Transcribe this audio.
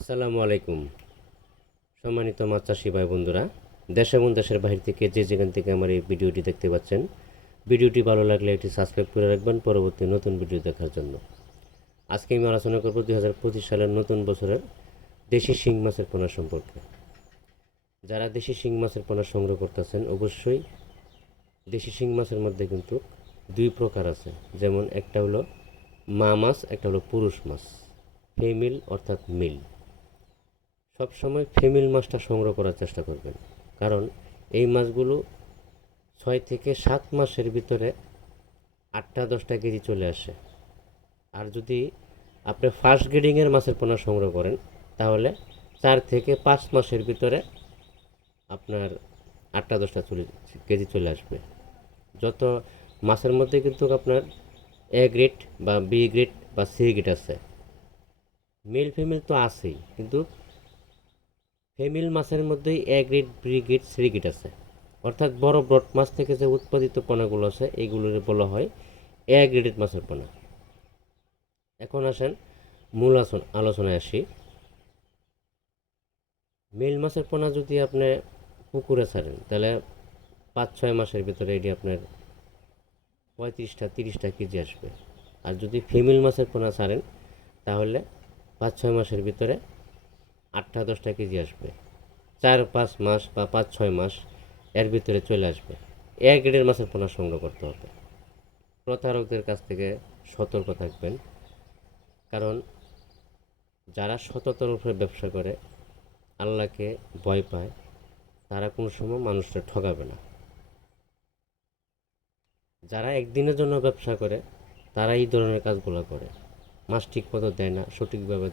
আসসালামু আলাইকুম। সম্মানিত মাছ চাষি ভাই বন্ধুরা, দেশ এবং দেশের বাহির থেকে যে যেখান থেকে আমার এই ভিডিওটি দেখতে পাচ্ছেন, ভিডিওটি ভালো লাগলে এটি সাবস্ক্রাইব করে রাখবেন পরবর্তী নতুন ভিডিও দেখার জন্য। আজকে আমি আলোচনা করব দুই হাজার পঁচিশ সালের নতুন বছরের দেশি শিং মাছের পোনা সম্পর্কে। যারা দেশি শিং মাছের পোনা সংগ্রহ করতেছেন, অবশ্যই দেশি শিং মাছের মধ্যে কিন্তু দুই প্রকার আছে। যেমন একটা হলো মা মাছ, একটা হলো পুরুষ মাছ, ফিমেল অর্থাৎ মিল। সবসময় ফিমেল মাছটা সংগ্রহ করার চেষ্টা করবেন। কারণ এই মাছগুলো ছয় থেকে সাত মাসের ভিতরে আটটা, দশটা কেজি চলে আসে। আর যদি আপনি ফার্স্ট গ্রেডিংয়ের মাছের পোনা সংগ্রহ করেন, তাহলে চার থেকে পাঁচ মাসের ভিতরে আপনার আটটা, দশটা চলে, কেজি চলে আসবে। যত মাছের মধ্যে কিন্তু আপনার এ গ্রেড বা বি গ্রেড বা সি গ্রেড আছে। মেল ফিমেল তো আছেই, কিন্তু ফিমেল মাছের মধ্যেই A grade B grade C grade আছে। অর্থাৎ বড় ব্রড মাছ থেকে যে উৎপাদিত পোনাগুলো আছে, এইগুলোর বলা হয় এ গ্রেডেড মাছের পোনা। এখন আসেন মূল আসন আলোচনায় আসি। মেল মাছের পোনা যদি আপনি পুকুরে ছাড়েন, তাহলে পাঁচ, ছয় মাসের ভিতরে এটি আপনার পঁয়ত্রিশটা, তিরিশটা কেজি আসবে। আর যদি ফিমেল মাছের পোনা ছাড়েন, তাহলে পাঁচ, ছয় মাসের ভিতরে আটটা, দশটা কেজি আসবে। চার, পাঁচ মাস বা পাঁচ, ছয় মাস এর ভিতরে চলে আসবে। এক গ্রেডের মাছের পোনা সংগ্রহ করতে হবে। প্রতারকদের কাছ থেকে সতর্ক থাকবেন। কারণ যারা সততার উপরে ব্যবসা করে, আল্লাহকে ভয় পায়, তারা কোনো সময় মানুষটা ঠকাবে না। যারা একদিনের জন্য ব্যবসা করে, তারা এই ধরনের কাজগুলো করে। মাছ ঠিক মতো দেয় না, সঠিকভাবে